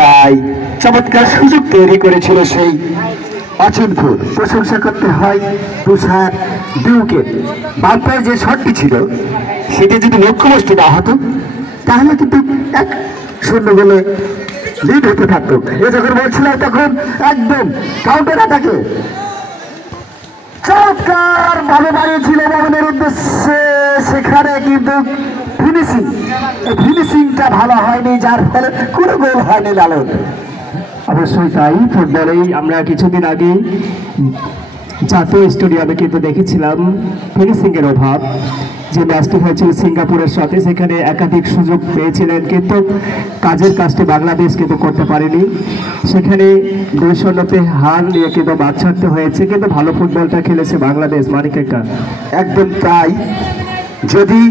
তাই চমৎকার সুযোগ তৈরি করেছিল সেই অচিনপুর। প্রশংসা করতে হয় তুষার ডিউকে। বাম্পার যে শটটি ছিল সেটা যদি লক্ষ্যবস্তু না হতো তাহলে কিন্তু 1-0 গোলে লিড হতে থাকতো। এ যখন বলছিলাম তখন একদম কাউন্টার অ্যাটাকে চমৎকার ভাবে বাড়িয়েছিল ভবনের উদ্দেশ্যে, সেখানে কিন্তু ফিনিশিংটা ভালো হয়নি, যার ফলে কোনো গোল হয়নি লালন। অবশ্যই তাই। ফুটবলেই আমরা কিছুদিন আগে জাতীয় স্টেডিয়ামে কিন্তু দেখেছিলাম ফিনিশিং এর অভাব। যে ম্যাচটি হয়েছিল সিঙ্গাপুরের সাথে, সেখানে একাধিক সুযোগ পেয়েছিলেন কিন্তু কাজের কাজটি বাংলাদেশ কিন্তু করতে পারেনি। সেখানে 2-0-তে হার নিয়ে কিন্তু মাঠ ছাড়তে হয়েছে, কিন্তু ভালো ফুটবলটা খেলেছে বাংলাদেশ। মানিকেকা একদম তাই। যদি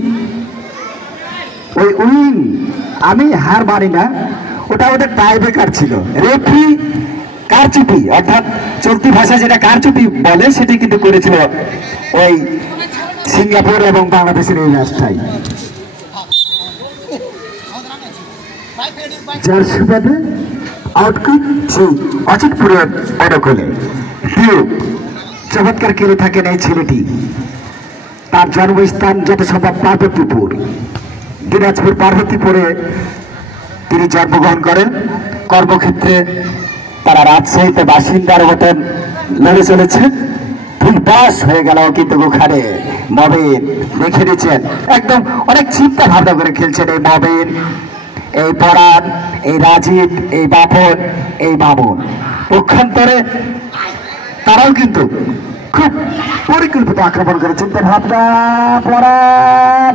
ওই উইং আমি হার মানি না, ওটা ওদের টাই ব্রেকার ছিল। রেফারি কারচুপি, অর্থাৎ চলতি ভাষা যেটা কারচুপি বলে, সেটি কিন্তু করেছিল ওই সিঙ্গাপুর এবং বাংলাদেশের এই ম্যাচটাই, যার সুবাদে আউটকিক সেই অচিনপুরের অনুকূলে। চমৎকার খেলে থাকেন এই ছেলেটি। তার জন্মস্থান যত সম্ভব পার্বতীপুর, দিনাজপুর পার্বতীপুরে তিনি জন্মগ্রহণ করেন। কর্মক্ষেত্রে তারা রাজশাহীতে বাসিন্দার মতন লড়ে চলেছে। ফুল পাস হয়ে গেল কিন্তু ওখানে মবিন দেখে নিচ্ছেন, একদম অনেক চিন্তা ভাবনা করে খেলছেন এই মবিন, এই পরাণ, এই রাজীব, এই বাপন, এই মামুন। পক্ষান্তরে তারাও কিন্তু খুব পরিকল্পিত আক্রমণ করে চিন্তা ভাবনা। পরাণ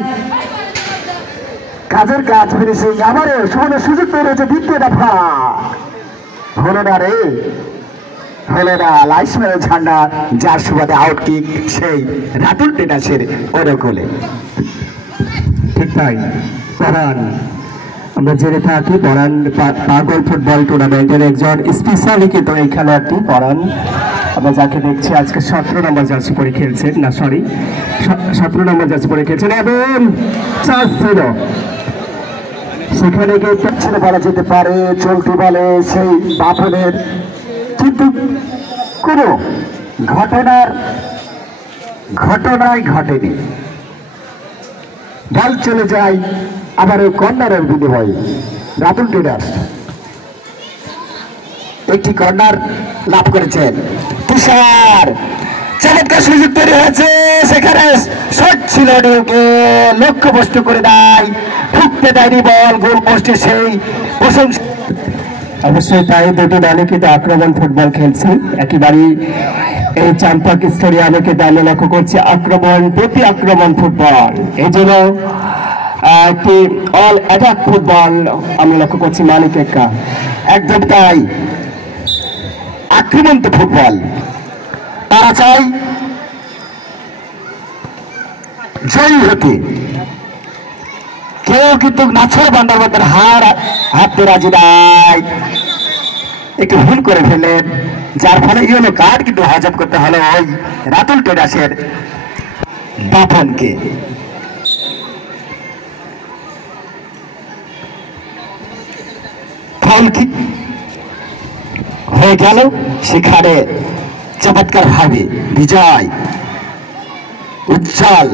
কাজের কাজ ফিনিশিং, আবারও সুমনের সুযোগ তৈরি হয়েছে। দ্বিতীয় দফা হলো না রে, হলো না। লাইসম্যানের ঝান্ডা, যার সুবাদে আউটকিক সেই রাতুল টেনাসের অনুকূলে। ঠিক তাই। পরাণ, আমরা জেনে থাকি পরাণ পাগল ফুটবল টুর্নামেন্টের একজন স্পেশালি কিন্তু এই খেলোয়াড়টি পরাণ। আমরা যাকে দেখছি আজকে 17 নম্বর জার্সি পরে খেলছেন, না সরি 17 নম্বর জার্সি পরে খেলছেন এবং চান্স ছিল সেখানে ছেড়ে বলা যেতে পারে চলতি বলে সেই বাপনের, কিন্তু কোনো ঘটনাই ঘটেনি। বল চলে যায় আবার ওই কর্নারের বিনিময়ে। রাতুল ট্রেডার্স একটি কর্নার লাভ করেছেন। তুষার, চমৎকার সুযোগ তৈরি হয়েছে, সেখানে শট ছিল ডিউকে, লক্ষ্যবস্তু করে দেয়, ঢুকতে দেয়নি বল গোল পোস্টে। সেই প্রশংসা অবশ্যই তাই। দুটো দলে কিন্তু আক্রমণ ফুটবল খেলছে একেবারেই। এই চাম্পাক স্টেডিয়ামে কিন্তু আমরা লক্ষ্য করছি আক্রমণ প্রতি আক্রমণ ফুটবল, এই জন্য একটি অল অ্যাটাক ফুটবল আমরা লক্ষ্য করছি। মানিকেকা একদম তাই, আক্রমণ তো ফুটবল। তারা চাই জয়ী হতে, কেউ কিন্তু নাছর বান্দারবাদের হার হাতে রাজি নাই। একটু ভুল করে ফেলেন, যার ফলে ইয়েলো কার্ড কিন্তু হজম করতে হলো ওই রাতুল টেডাসের বাপনকে। ফাউল কিক হয়ে গেল, সেখানে চমৎকার ভাবে বিজয় উজ্জ্বল